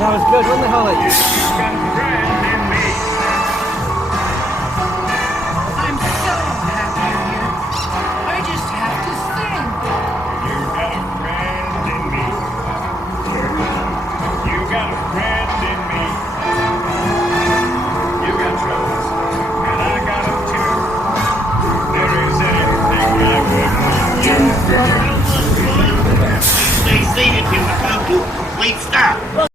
That was good, wasn't it, Holly? You got a friend in me. I'm so happy you're here. I just have to sing. You got a friend in me. You got a friend in me. You got troubles, and I got them too. There is anything I wouldn't do. Stay seated till we come to a complete stop.